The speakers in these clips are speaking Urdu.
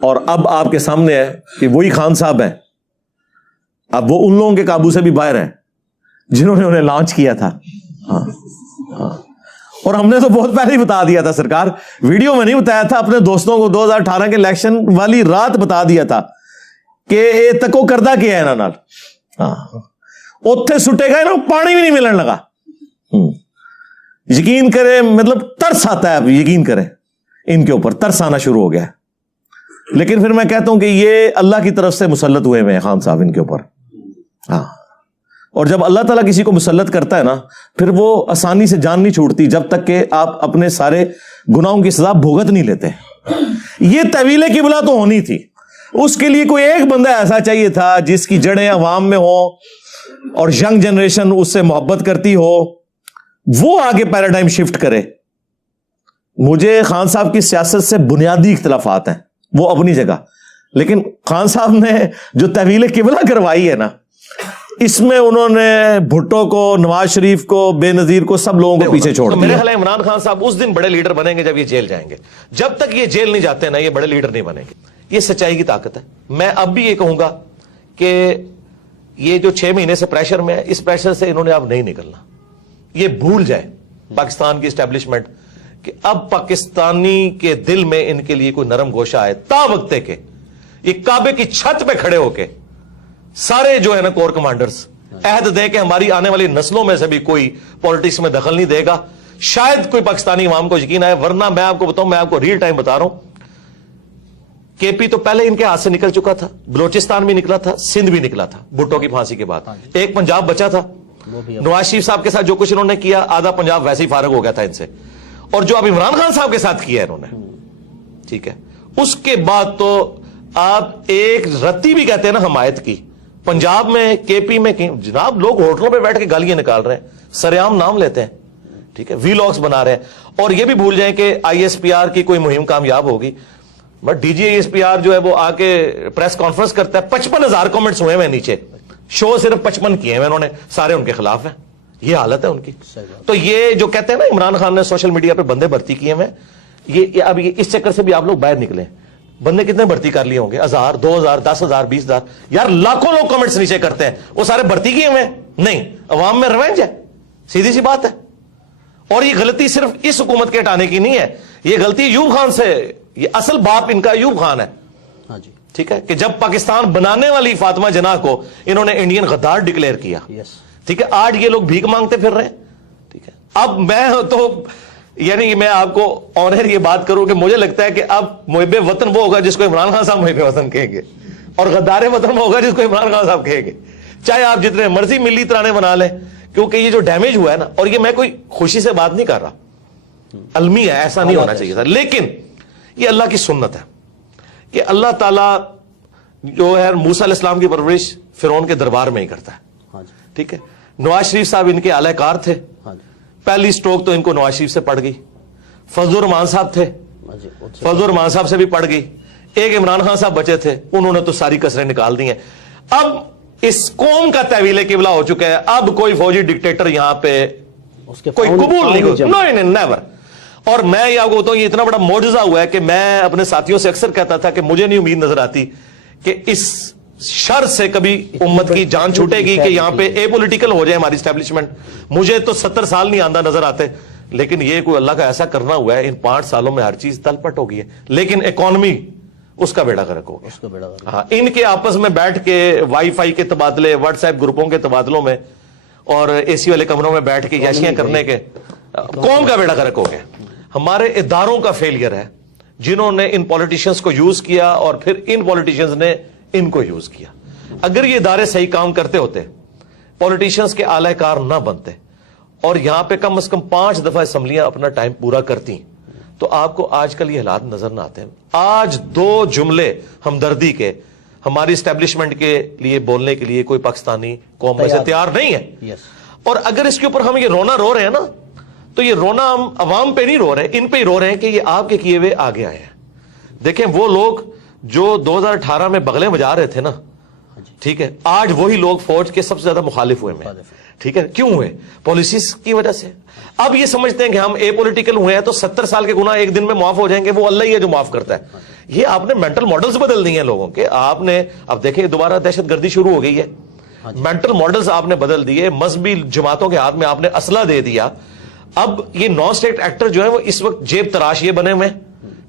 اور اب آپ کے سامنے ہے کہ وہی خان صاحب ہیں، اب وہ ان لوگوں کے قابو سے بھی باہر ہیں جنہوں نے انہیں لانچ کیا تھا. اور ہم نے تو بہت پہلے ہی بتا دیا تھا سرکار، ویڈیو میں نہیں بتایا تھا، اپنے دوستوں کو 2018 کے الیکشن والی رات بتا دیا تھا کہ اے تکو کردہ کیا ہے انہاں نال. اوتھے سٹے گئے نا، پانی بھی نہیں ملن لگا. یقین کرے، مطلب ترس آتا ہے، اب یقین کرے ان کے اوپر ترس آنا شروع ہو گیا ہے. لیکن پھر میں کہتا ہوں کہ یہ اللہ کی طرف سے مسلط ہوئے ہیں خان صاحب ان کے اوپر. ہاں، اور جب اللہ تعالیٰ کسی کو مسلط کرتا ہے نا، پھر وہ آسانی سے جان نہیں چھوڑتی جب تک کہ آپ اپنے سارے گناہوں کی سزا بھگت نہیں لیتے. یہ طویل قبلہ تو ہونی تھی، اس کے لیے کوئی ایک بندہ ایسا چاہیے تھا جس کی جڑیں عوام میں ہوں اور ینگ جنریشن اس سے محبت کرتی ہو، وہ آگے پیراڈائم شفٹ کرے. مجھے خان صاحب کی سیاست سے بنیادی اختلافات ہیں، وہ اپنی جگہ، لیکن خان صاحب نے جو طویل قبلہ کروائی ہے نا، اس میں انہوں نے بھٹو کو، نواز شریف کو، بے نظیر کو، سب لوگوں کو پیچھے چھوڑ دیا. میرے خیال ہے عمران خان صاحب اس دن بڑے لیڈر بنیں گے جب یہ جیل جائیں گے. جب تک یہ جیل نہیں جاتے نا، یہ بڑے لیڈر نہیں بنیں گے. یہ سچائی کی طاقت ہے. میں اب بھی یہ کہوں گا کہ یہ جو 6 مہینے سے پریشر میں ہے، اس پریشر سے انہوں نے اب نہیں نکلنا. یہ بھول جائے پاکستان کی اسٹیبلشمنٹ کہ اب پاکستانی کے دل میں ان کے لیے کوئی نرم گوشہ آئے. تا وقتے کے یہ کعبے کی چھت پہ کھڑے ہو کے سارے جو ہے نا کور کمانڈرز عہد دے کہ ہماری آنے والی نسلوں میں سے بھی کوئی پالیٹکس میں دخل نہیں دے گا. شاید کوئی پاکستانی عوام کو یقین آئے، ورنہ میں آپ کو بتاؤں، میں آپ کو ریئل ٹائم بتا رہا ہوں، کے پی تو پہلے ان کے ہاتھ سے نکل چکا تھا، بلوچستان بھی نکلا تھا، سندھ بھی نکلا تھا بھٹو کی پھانسی کے بعد. ایک پنجاب بچا تھا. نواز شریف صاحب کے ساتھ جو کچھ انہوں نے کیا، آدھا پنجاب ویسے ہی فارغ ہو گیا تھا ان سے. اور جو اب عمران خان صاحب کے ساتھ کیا ہے انہوں نے، ٹھیک ہے، اس کے بعد تو آپ ایک رتی بھی کہتے ہیں نا حمایت کی. پنجاب میں، کے پی میں جناب لوگ ہوٹلوں پہ بیٹھ کے گالیاں نکال رہے ہیں، سرعام نام لیتے ہیں، ٹھیک ہے، وی لاگس بنا رہے ہیں. اور یہ بھی بھول جائیں کہ آئی ایس پی آر کی کوئی مہم کامیاب ہوگی، but D G I S P R جو ہے وہ آ کے پریس کانفرنس کرتا ہے، 55,000 کامنٹس ہوئے ہیں نیچے، شو صرف 55 کیے ہیں انہوں نے، سارے ان کے خلاف ہیں. یہ حالت ہے ان کی. تو یہ جو کہتے ہیں نا عمران خان نے سوشل میڈیا پہ بندے بھرتی کیے ہیں، یہ اب اس چکر سے بھی آپ لوگ باہر نکلیں. بندے کتنے بھرتی کر لیے ہوں گے؟ 1000 2000 10,000 20,000 یار، لاکھوں لوگ کمنٹس نیچے کرتے ہیں، وہ سارے بھرتی کیے ہوئے نہیں. عوام میں ریونج ہے، سیدھی سی بات ہے. اور یہ غلطی صرف اس حکومت کے ہٹانے کی نہیں ہے، یہ غلطی ایوب خان سے، یہ اصل باپ ان کا ایوب خان ہے. ٹھیک ہے، کہ جب پاکستان بنانے والی فاطمہ جناح کو انہوں نے انڈین غدار ڈکلیئر کیا، ٹھیک ہے، آج یہ لوگ بھیک مانگتے پھر رہے ہیں. ٹھیک ہے، اب میں تو یعنی میں آپ کو آنر یہ بات کروں کہ مجھے لگتا ہے کہ اب محب وطن وہ ہوگا جس کو عمران خان صاحب محب وطن کہیں گے، اور غدار وطن وہ ہوگا جس کو عمران خان صاحب کہیں گے. چاہے آپ جتنے مرضی ملی ترانے بنا لیں، کیونکہ یہ جو ڈیمیج ہوا ہے نا، اور یہ میں کوئی خوشی سے بات نہیں کر رہا، المی ہے، ایسا نہیں ہونا چاہیے تھا، لیکن یہ اللہ کی سنت ہے کہ اللہ تعالیٰ جو ہے موسیٰ علیہ السلام کی پرورش فرعون کے دربار میں ہی کرتا ہے. ٹھیک ہے، نواز شریف صاحب ان کے اعلی کار تھے، پہلی سٹروک تو ان کو نواز شریف سے پڑ گئی. فضل الرحمان صاحب تھے، فضل الرحمان صاحب سے بھی پڑ گئی. ایک عمران خان صاحب بچے تھے، انہوں نے تو ساری کسریں نکال دی ہیں. اب اس قوم کا طویل قبلہ ہو چکا ہے، اب کوئی فوجی ڈکٹیٹر یہاں پہ کوئی قبول نہیں کرتا، نیور. اور میں یہ آپ کو بتاؤں، یہ اتنا بڑا معجزہ ہوا ہے کہ میں اپنے ساتھیوں سے اکثر کہتا تھا کہ مجھے نہیں امید نظر آتی کہ اس شر سے کبھی امت کی جان چھوٹے گی کہ یہاں پہ اے پولیٹیکل ہو جائے ہماری اسٹیبلشمنٹ. مجھے تو 70 سال نہیں آندہ نظر آتے، لیکن یہ کوئی اللہ کا ایسا کرنا ہوا ہے، ان 5 سالوں میں ہر چیز تل پٹ ہو گئی ہے. لیکن اکانومی اس کا بیڑا غرق ہو گیا. ہاں، ان کے آپس میں بیٹھ کے وائی فائی کے تبادلے، واٹس ایپ گروپوں کے تبادلوں میں، اور اے سی والے کمروں میں بیٹھ کے یاشیاں کرنے کے، قوم کا بیڑا غرق ہو گیا. ہمارے اداروں کا فیلئر ہے، جنہوں نے ان پولیٹیشنز کو یوز کیا اور پھر ان پولیٹیشنز نے ان کو یوز کیا. اگر یہ ادارے صحیح کام کرتے ہوتے، پولیٹیشنز کے اعلی کار نہ بنتے، اور یہاں پہ کم از کم 5 دفعہ اسمبلیاں اپنا ٹائم پورا کرتی، تو آپ کو آج کل یہ حالات نظر نہ آتے ہیں. آج 2 جملے ہمدردی کے ہماری اسٹیبلشمنٹ کے لیے بولنے کے لیے کوئی پاکستانی قوم میں سے تیار نہیں ہے. اور اگر اس کے اوپر ہم یہ رونا رو رہے ہیں نا، تو یہ رونا ہم عوام پہ نہیں رو رہے، ان پہ ہی رو رہے ہیں کہ یہ آپ کے کیے ہوئے آگے آئے ہیں. دیکھیں وہ لوگ جو 2018 میں بغلیں بجا رہے تھے نا، ٹھیک ہے، آج وہی لوگ فوج کے سب سے زیادہ مخالف ہوئے ہیں. ٹھیک ہے، کیوں ہوئے؟ پالیسیز کی وجہ سے. اب یہ سمجھتے ہیں کہ ہم اے پولیٹیکل ہوئے ہیں تو 70 سال کے گناہ ایک دن میں معاف ہو جائیں گے، وہ اللہ ہی ہے جو معاف کرتا ہے. یہ آپ نے مینٹل ماڈلز بدل دیے ہیں لوگوں کے. آپ نے اب دیکھیں دوبارہ دہشت گردی شروع ہو گئی ہے. مینٹل ماڈلز آپ نے بدل دیے, مذہبی جماعتوں کے ہاتھ میں آپ نے اسلحہ دے دیا. اب یہ نان اسٹیٹ ایکٹر جو ہیں وہ اس وقت جیب تراش یہ بنے ہوئے ہیں,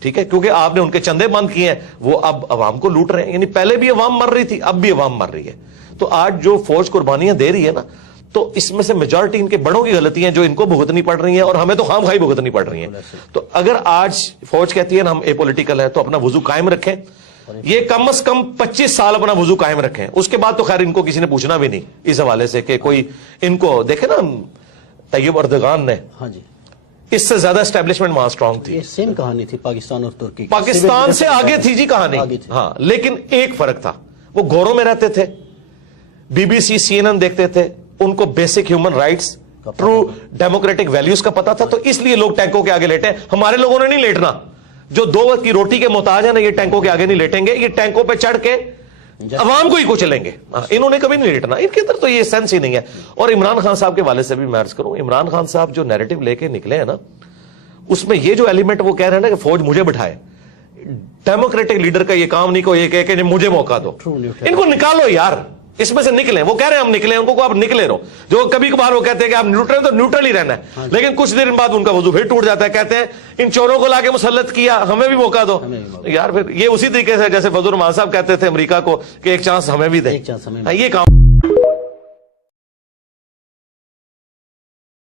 ٹھیک ہے, کیونکہ آپ نے ان کے چندے بند کیے ہیں, وہ اب عوام کو لوٹ رہے ہیں. یعنی پہلے بھی عوام مر رہی تھی, اب بھی عوام مر رہی ہے. تو آج جو فوج قربانیاں دے رہی ہے نا, تو اس میں سے میجورٹی ان کے بڑوں کی غلطیاں جو ان کو بھگتنی پڑ رہی ہیں, اور ہمیں تو خام خواہی بھگتنی پڑ رہی ہیں. تو اگر آج فوج کہتی ہے نا ہم اے پولیٹیکل ہے, تو اپنا وضو قائم رکھیں. یہ کم از کم 25 سال اپنا وضو قائم رکھیں. اس کے بعد تو خیر ان کو کسی نے پوچھنا بھی نہیں اس حوالے سے کہ کوئی ان کو دیکھے نا. طیب اردگان نے, ہاں جی, اس سے زیادہ اسٹیبلشمنٹ وہاں اسٹرانگ تھی. یہ سیم کہانی تھی پاکستان اور ترکی, پاکستان سے آگے تھی جی کہانی. ہاں, لیکن ایک فرق تھا, وہ گھوروں میں رہتے تھے, B B C C N N دیکھتے تھے, ان کو basic human rights, true democratic values کا پتا تھا. تو اس لیے لوگ ٹینکوں کے آگے لیٹے. ہمارے لوگوں نے نہیں لیٹنا. جو 2 وقت کی روٹی کے محتاج ہیں نا, یہ ٹینکوں کے آگے نہیں لیٹیں گے. یہ ٹینکوں پہ چڑھ کے عوام کو ہی کچلیں گے. انہوں نے کبھی نہیں لیٹنا. ان کے اندر تو یہ سینس ہی نہیں ہے. اور عمران خان صاحب کے والے سے بھی میں عرض کروں, عمران خان صاحب جو نیریٹو لے کے نکلے ہیں نا, اس میں یہ جو ایلیمنٹ وہ کہہ رہے ہیں نا کہ فوج مجھے بٹھائے, ڈیموکریٹک لیڈر کا یہ کام نہیں کو یہ کہہ کہ مجھے موقع دو. ان کو نکالو یار, اس میں سے نکلیں. وہ کہہ رہے ہیں ہم نکلیں, ان کو آپ نکلے رہو. جو کبھی کبھار وہ کہتے ہیں کہ آپ نیوٹرل, تو نیوٹرل ہی رہنا ہے. لیکن کچھ دیر بعد ان کا وضو پھر ٹوٹ جاتا ہے. کہتے ہیں ان چوروں کو لا کے مسلط کیا, ہمیں بھی موقع دو. یار پھر یہ اسی طریقے سے جیسے فضل الرحمان صاحب کہتے تھے امریکہ کو کہ ایک چانس ہمیں بھی دیں. یہ کام